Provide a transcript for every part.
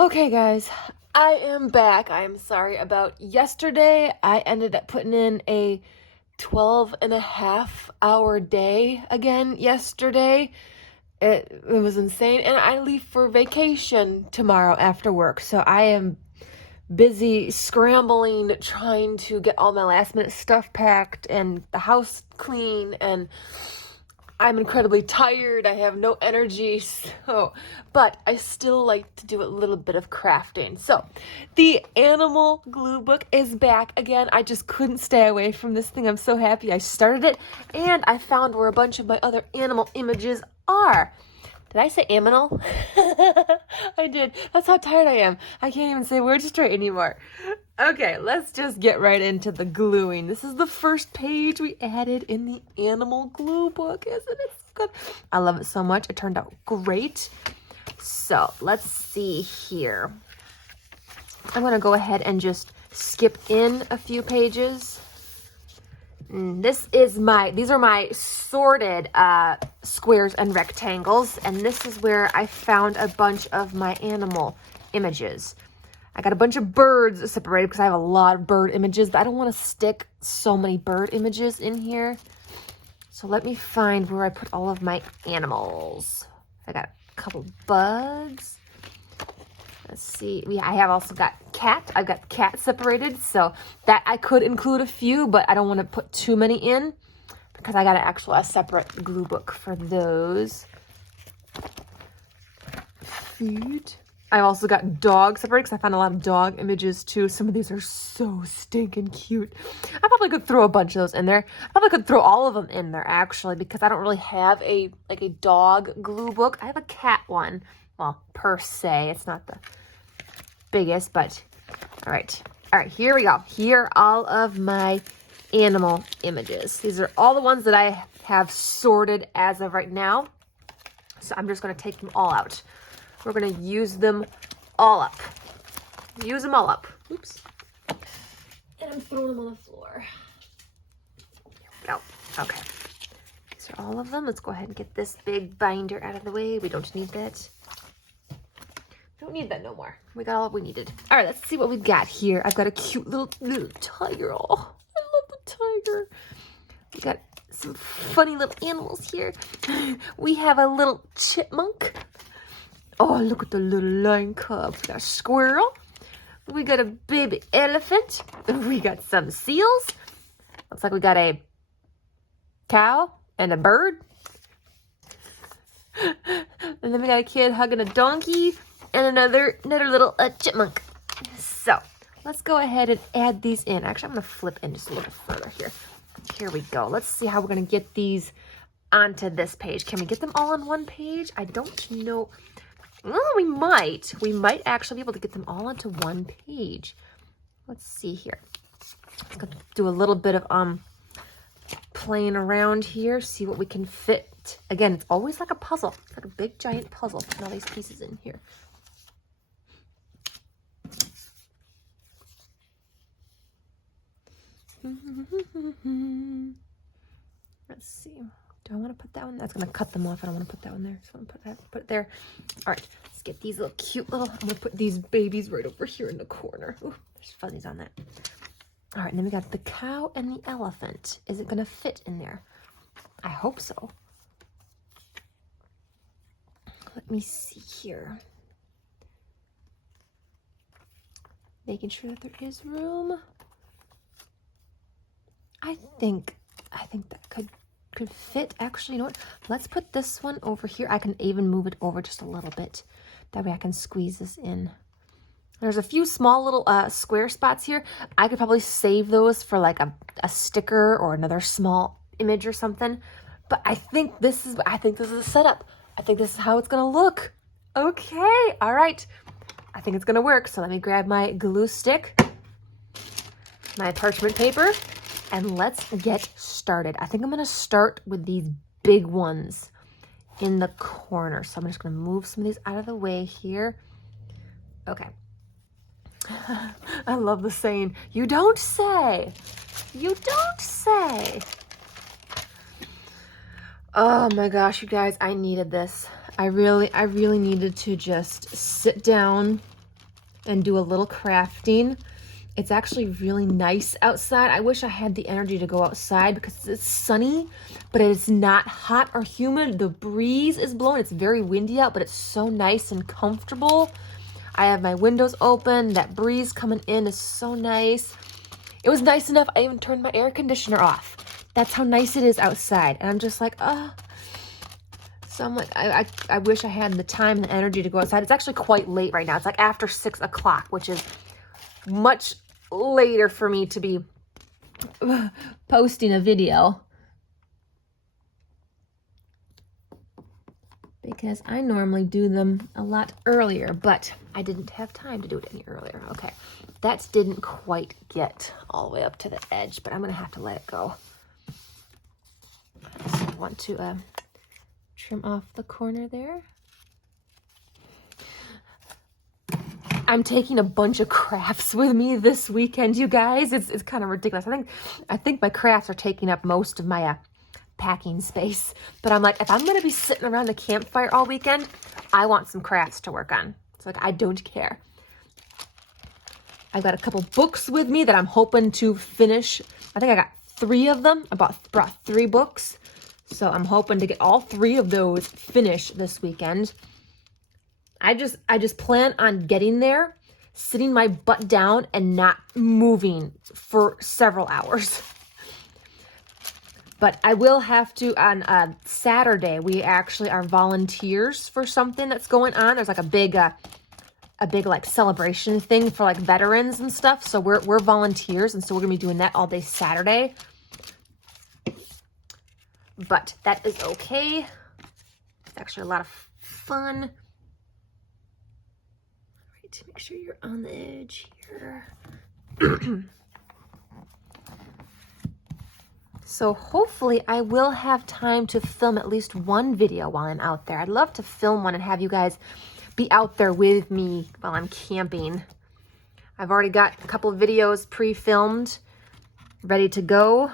Okay, guys, I am back. I am sorry about yesterday. I ended up putting in a 12 and a half hour day again yesterday. It was insane. And I leave for vacation tomorrow after work. So I am busy scrambling, trying to get all my last minute stuff packed and the house clean, and I'm incredibly tired. I have no energy, but I still like to do a little bit of crafting. So, the animal glue book is back again. I just couldn't stay away from this thing. I'm so happy I started it, and I found where a bunch of my other animal images are. Did I say aminal? I did. That's how tired I am. I can't even say words straight anymore. Okay, let's just get right into the gluing. This is the first page we added in the animal glue book. Isn't it so good? I love it so much. It turned out great. So let's see here. I'm going to go ahead and just skip in a few pages. These are my sorted squares and rectangles, and this is where I found a bunch of my animal images. I got a bunch of birds separated because I have a lot of bird images, but I don't want to stick so many bird images in here. So let me find where I put all of my animals. I got a couple bugs. Let's see. I have also got cat. I've got cat separated, so that I could include a few, but I don't want to put too many in because I got a separate glue book for those. Feet. I also got dog separated because I found a lot of dog images too. Some of these are so stinking cute. I probably could throw a bunch of those in there. I probably could throw all of them in there actually because I don't really have a dog glue book. I have a cat one. Well, per se, it's not the biggest, but all right, here we go. Here are all of my animal images. These are all the ones that I have sorted as of right now. So I'm just going to take them all out. We're going to use them all up. Use them all up. Oops. And I'm throwing them on the floor. Here we go. Okay. These are all of them. Let's go ahead and get this big binder out of the way. We don't need that. Don't need that no more. We got all we needed. All right, let's see what we've got here. I've got a cute little tiger. Oh, I love the tiger. We got some funny little animals here. We have a little chipmunk. Oh, look at the little lion cub. We got a squirrel. We got a baby elephant. We got some seals. Looks like we got a cow and a bird. And then we got a kid hugging a donkey. And another little chipmunk. So let's go ahead and add these in. Actually, I'm going to flip in just a little further here. Here we go. Let's see how we're going to get these onto this page. Can we get them all on one page? I don't know. Well, we might. We might actually be able to get them all onto one page. Let's see here. Let's go do a little bit of playing around here. See what we can fit. Again, it's always like a puzzle. It's like a big giant puzzle. Putting all these pieces in here. Let's see. Do I want to put that one? That's going to cut them off. I don't want to put that one there. So I'm going to put it there. All right. Let's get these little cute little... I'm going to put these babies right over here in the corner. Ooh, there's fuzzies on that. All right. And then we got the cow and the elephant. Is it going to fit in there? I hope so. Let me see here. Making sure that there is room. I think that could fit. Actually, you know what? Let's put this one over here. I can even move it over just a little bit. That way I can squeeze this in. There's a few small little square spots here. I could probably save those for like a sticker or another small image or something. But I think this is a setup. I think this is how it's gonna look. Okay, all right. I think it's gonna work. So let me grab my glue stick, my parchment paper, and let's get started. I think I'm going to start with these big ones in the corner. So I'm just going to move some of these out of the way here. Okay. I love the saying, you don't say. You don't say. Oh my gosh, you guys, I needed this. I really needed to just sit down and do a little crafting. It's actually really nice outside. I wish I had the energy to go outside because it's sunny, but it's not hot or humid. The breeze is blowing. It's very windy out, but it's so nice and comfortable. I have my windows open. That breeze coming in is so nice. It was nice enough I even turned my air conditioner off. That's how nice it is outside. And I'm just like, oh. So I'm like, I wish I had the time and the energy to go outside. It's actually quite late right now. It's like after 6 o'clock, which is much later for me to be posting a video. Because I normally do them a lot earlier, but I didn't have time to do it any earlier. Okay, that didn't quite get all the way up to the edge, but I'm gonna have to let it go. I just want to trim off the corner there. I'm taking a bunch of crafts with me this weekend, you guys. It's kind of ridiculous. I think my crafts are taking up most of my packing space. But I'm like, if I'm gonna be sitting around the campfire all weekend, I want some crafts to work on. It's like, I don't care. I've got a couple books with me that I'm hoping to finish. I think I got 3 of them. I brought 3 books. So I'm hoping to get all 3 of those finished this weekend. I just plan on getting there, sitting my butt down and not moving for several hours. But I will have to, on Saturday, we actually are volunteers for something that's going on. There's like a big like celebration thing for like veterans and stuff. So we're volunteers, and so we're gonna be doing that all day Saturday. But that is okay. It's actually a lot of fun. All right, make sure you're on the edge here. So hopefully I will have time to film at least one video while I'm out there. I'd love to film one and have you guys be out there with me while I'm camping. I've already got a couple of videos pre-filmed, ready to go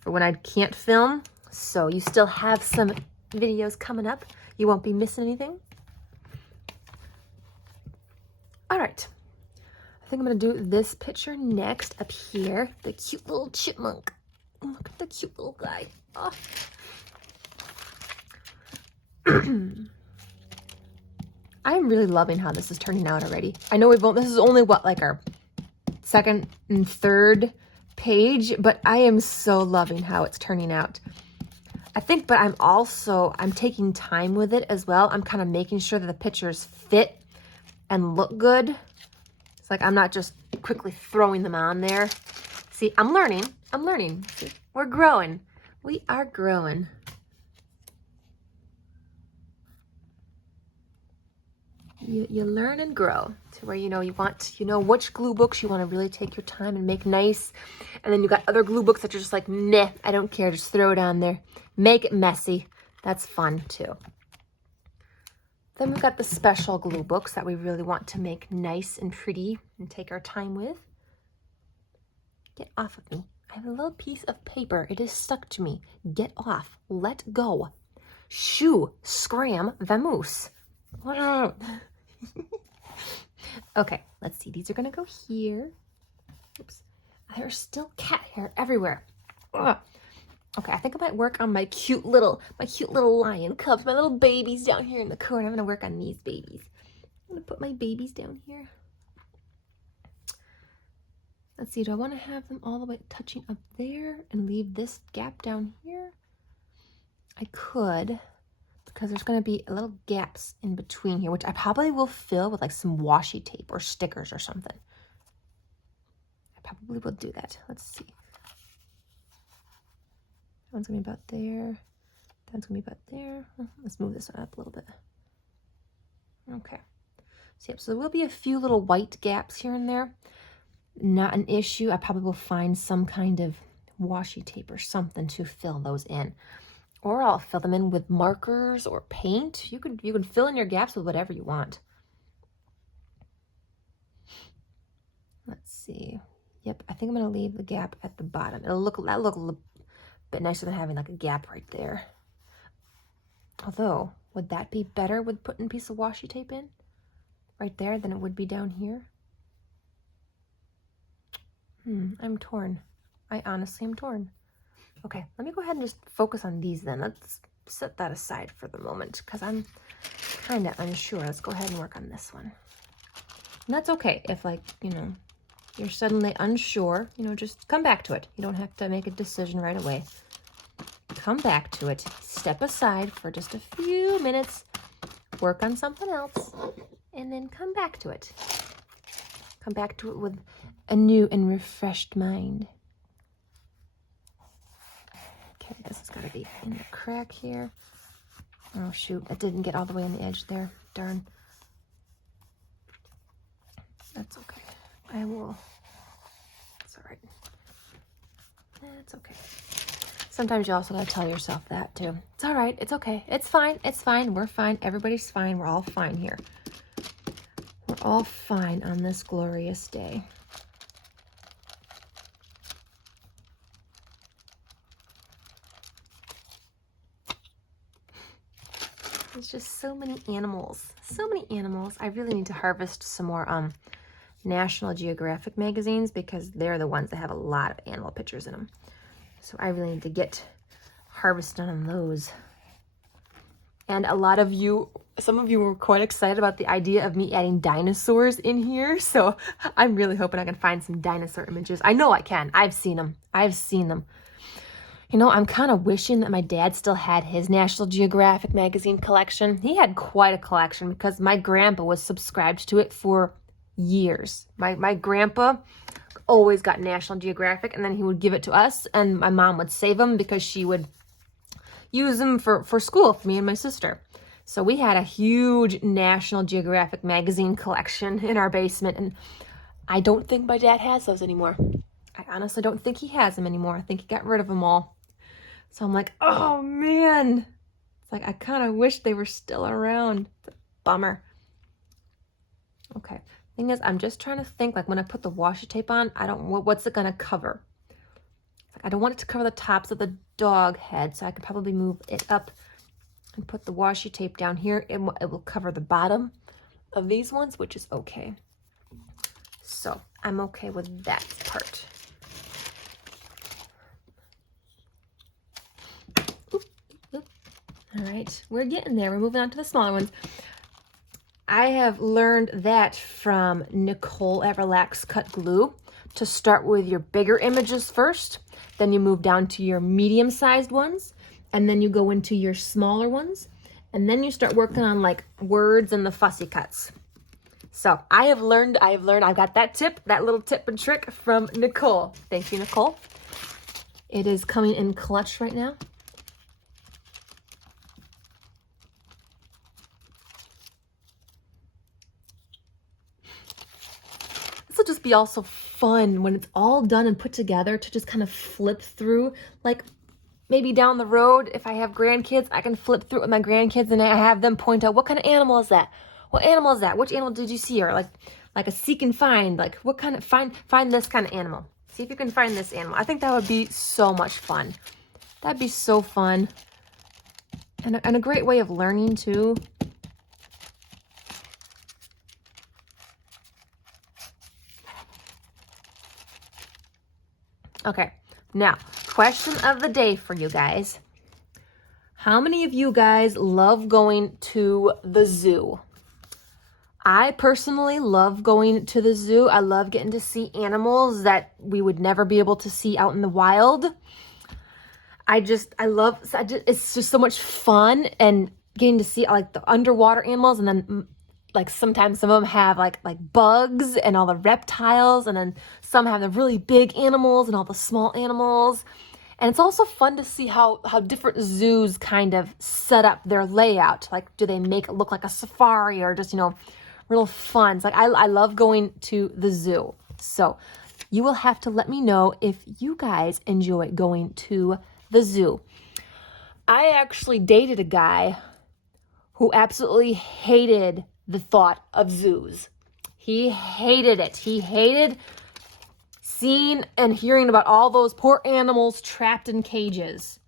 for when I can't film. So you still have some videos coming up. You won't be missing anything. All right. I think I'm going to do this picture next up here. The cute little chipmunk. Look at the cute little guy. Oh. I'm really loving how this is turning out already. I know this is only what, like our 2nd and 3rd page, but I am so loving how it's turning out. I think, but I'm taking time with it as well. I'm kind of making sure that the pictures fit and look good. It's like I'm not just quickly throwing them on there. See, I'm learning. See, we're growing. We are growing. You learn and grow to where you know which glue books you want to really take your time and make nice. And then you got other glue books that you're just like, nah, I don't care. Just throw it on there. Make it messy. That's fun too. Then we've got the special glue books that we really want to make nice and pretty and take our time with. Get off of me. I have a little piece of paper. It is stuck to me. Get off. Let go. Shoo. Scram. Vamoose. Okay, let's see. These are going to go here. Oops. There's still cat hair everywhere. Ugh. Okay, I think I might work on my cute little lion cubs, my little babies down here in the corner. I'm going to work on these babies. I'm going to put my babies down here. Let's see, do I want to have them all the way touching up there and leave this gap down here? I could, because there's going to be little gaps in between here, which I probably will fill with like some washi tape or stickers or something. I probably will do that. Let's see. That one's going to be about there. That one's going to be about there. Let's move this one up a little bit. Okay. So there will be a few little white gaps here and there. Not an issue. I probably will find some kind of washi tape or something to fill those in. Or I'll fill them in with markers or paint. You can fill in your gaps with whatever you want. Let's see. Yep, I think I'm going to leave the gap at the bottom. That'll look a little bit nicer than having like a gap right there. Although, would that be better with putting a piece of washi tape in? right there than it would be down here. I'm torn. I honestly am torn. Okay, let me go ahead and just focus on these then. Let's set that aside for the moment because I'm kind of unsure. Let's go ahead and work on this one. And that's okay if, like, you know, you're suddenly unsure, you know, just come back to it. You don't have to make a decision right away. Come back to it. Step aside for just a few minutes. Work on something else. And then come back to it. Come back to it with a new and refreshed mind. Okay, this has got to be in the crack here. Oh, shoot. That didn't get all the way on the edge there. Darn. That's okay. I will. It's all right. That's okay. Sometimes you also got to tell yourself that, too. It's all right. It's okay. It's fine. It's fine. We're fine. Everybody's fine. We're all fine here. We're all fine on this glorious day. There's just so many animals. So many animals. I really need to harvest some more National Geographic magazines because they're the ones that have a lot of animal pictures in them. So I really need to get harvesting on those. And a lot of you, some of you were quite excited about the idea of me adding dinosaurs in here. So I'm really hoping I can find some dinosaur images. I know I can. I've seen them. I've seen them. You know, I'm kind of wishing that my dad still had his National Geographic magazine collection. He had quite a collection because my grandpa was subscribed to it for years. My grandpa always got National Geographic, and then he would give it to us, and my mom would save them because she would use them for school for me and my sister. So we had a huge National Geographic magazine collection in our basement, and I don't think my dad has those anymore. I honestly don't think he has them anymore. I think he got rid of them all. So I'm like, oh man. It's like, I kind of wish they were still around. It's a bummer. Okay. Thing is, I'm just trying to think, like when I put the washi tape on, what's it going to cover? I don't want it to cover the tops of the dog head, so I could probably move it up and put the washi tape down here. It will cover the bottom of these ones, which is okay. So I'm okay with that part. All right, we're getting there. We're moving on to the smaller ones. I have learned that from Nicole at Relax Cut Glue to start with your bigger images first, then you move down to your medium-sized ones, and then you go into your smaller ones, and then you start working on like words and the fussy cuts. So I've got that tip, that little tip and trick from Nicole. Thank you, Nicole. It is coming in clutch right now. This will just be also fun when it's all done and put together to just kind of flip through. Like maybe down the road, if I have grandkids, I can flip through it with my grandkids and I have them point out, what kind of animal is that? What animal is that? Which animal did you see? Or like a seek and find, like what kind of, find this kind of animal. See if you can find this animal. I think that would be so much fun. That'd be so fun. And a great way of learning too. Okay, now, question of the day for you guys. How many of you guys love going to the zoo? I personally love going to the zoo. I love getting to see animals that we would never be able to see out in the wild. It's just so much fun and getting to see like the underwater animals, and then like sometimes some of them have like bugs and all the reptiles, and then some have the really big animals and all the small animals. And it's also fun to see how different zoos kind of set up their layout. Like, do they make it look like a safari or just, real fun? It's like, I love going to the zoo. So you will have to let me know if you guys enjoy going to the zoo. I actually dated a guy who absolutely hated the thought of zoos. He hated it. He hated seeing and hearing about all those poor animals trapped in cages.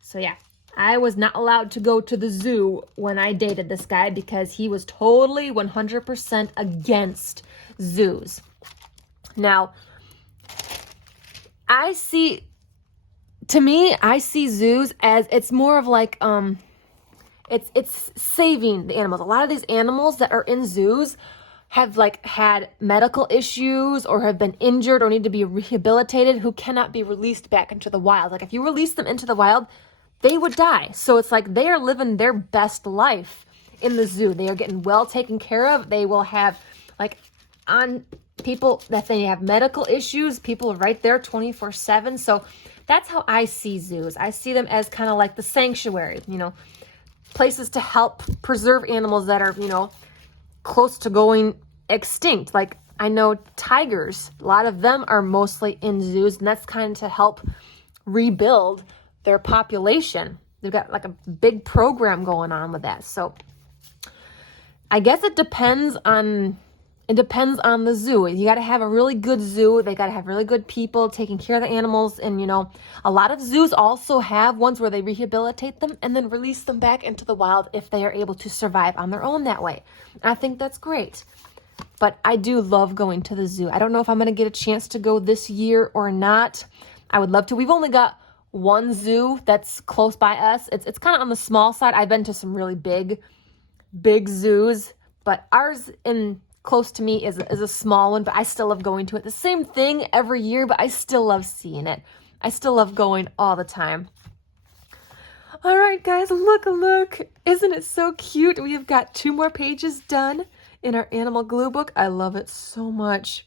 So yeah, I was not allowed to go to the zoo when I dated this guy because he was totally 100% against zoos. Now, I see zoos as, it's more of like, it's saving the animals. A lot of these animals that are in zoos have like had medical issues or have been injured or need to be rehabilitated, who cannot be released back into the wild. Like if you release them into the wild, they would die. So it's like they are living their best life in the zoo. They are getting well taken care of. They will have like on people that they have medical issues, people are right there 24/7. So that's how I see zoos. I see them as kind of like the sanctuary, you know, places to help preserve animals that are, you know, close to going extinct. Like I know tigers, a lot of them are mostly in zoos, and that's kind of to help rebuild their population. They've got like a big program going on with that. So I guess it depends on the zoo. You got to have a really good zoo. They got to have really good people taking care of the animals. And, you know, a lot of zoos also have ones where they rehabilitate them and then release them back into the wild if they are able to survive on their own that way. And I think that's great. But I do love going to the zoo. I don't know if I'm going to get a chance to go this year or not. I would love to. We've only got one zoo that's close by us. It's kind of on the small side. I've been to some really big zoos, but ours in close to me is a small one, but I still love going to it. The same thing every year, but I still love seeing it. I still love going all the time. All right, guys, look. Isn't it so cute? We have got 2 more pages done in our animal glue book. I love it so much.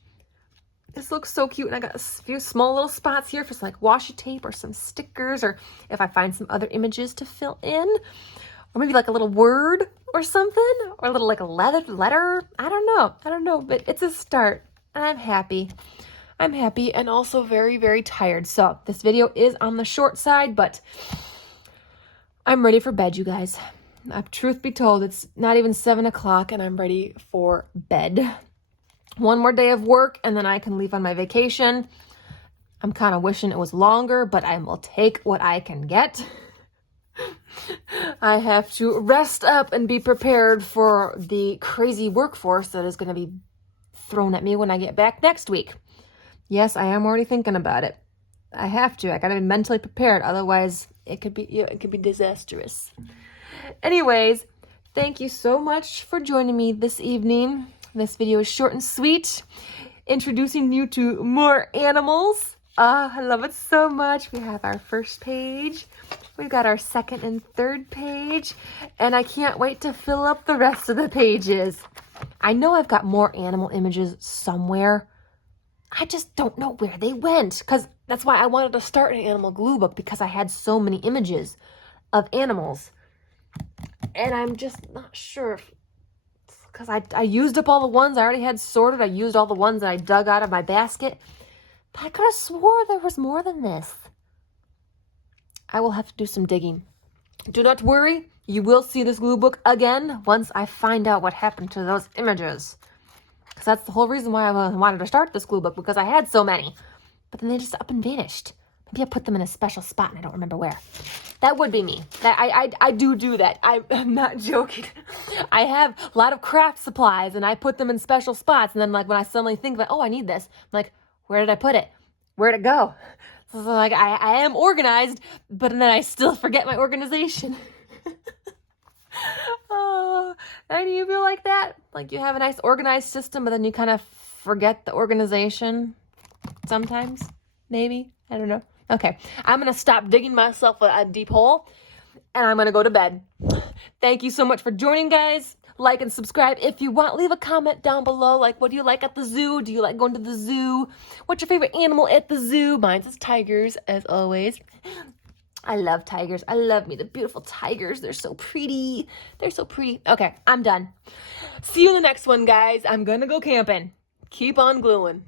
This looks so cute, and I got a few small little spots here for some like washi tape or some stickers, or if I find some other images to fill in, or maybe like a little word or something, or a little like a letter. I don't know, but it's a start, and I'm happy. And also very, very tired. So this video is on the short side, but I'm ready for bed, you guys. Truth be told, it's not even 7 o'clock, and I'm ready for bed. 1 more day of work, and then I can leave on my vacation. I'm kind of wishing it was longer, but I will take what I can get. I have to rest up and be prepared for the crazy workforce that is going to be thrown at me when I get back next week. Yes, I am already thinking about it. I have to. I got to be mentally prepared. Otherwise, it could be disastrous. Anyways, thank you so much for joining me this evening. This video is short and sweet, introducing you to more animals. I love it so much. We have our first page. We've got our second and third page, and I can't wait to fill up the rest of the pages. I know I've got more animal images somewhere. I just don't know where they went, because that's why I wanted to start an animal glue book, because I had so many images of animals. And I'm just not sure if, because I used up all the ones I already had sorted. I used all the ones that I dug out of my basket. But I could have swore there was more than this. I will have to do some digging. Do not worry. You will see this glue book again once I find out what happened to those images. Because that's the whole reason why I wanted to start this glue book, because I had so many. But then they just up and vanished. Maybe I put them in a special spot and I don't remember where. That would be me. I do that. I'm not joking. I have a lot of craft supplies and I put them in special spots. And then like when I suddenly think that, oh, I need this, I'm like, where did I put it? Where'd it go? So like I am organized, but then I still forget my organization. Oh, and you feel like that? Like you have a nice organized system, but then you kind of forget the organization sometimes? Maybe? I don't know. Okay, I'm going to stop digging myself a deep hole, and I'm going to go to bed. Thank you so much for joining, guys. Like and subscribe if you want. Leave a comment down below. Like, what do you like at the zoo? Do you like going to the zoo? What's your favorite animal at the zoo? Mine is tigers, as always. I love tigers. I love me the beautiful tigers. They're so pretty. They're so pretty. Okay, I'm done. See you in the next one, guys. I'm going to go camping. Keep on gluing.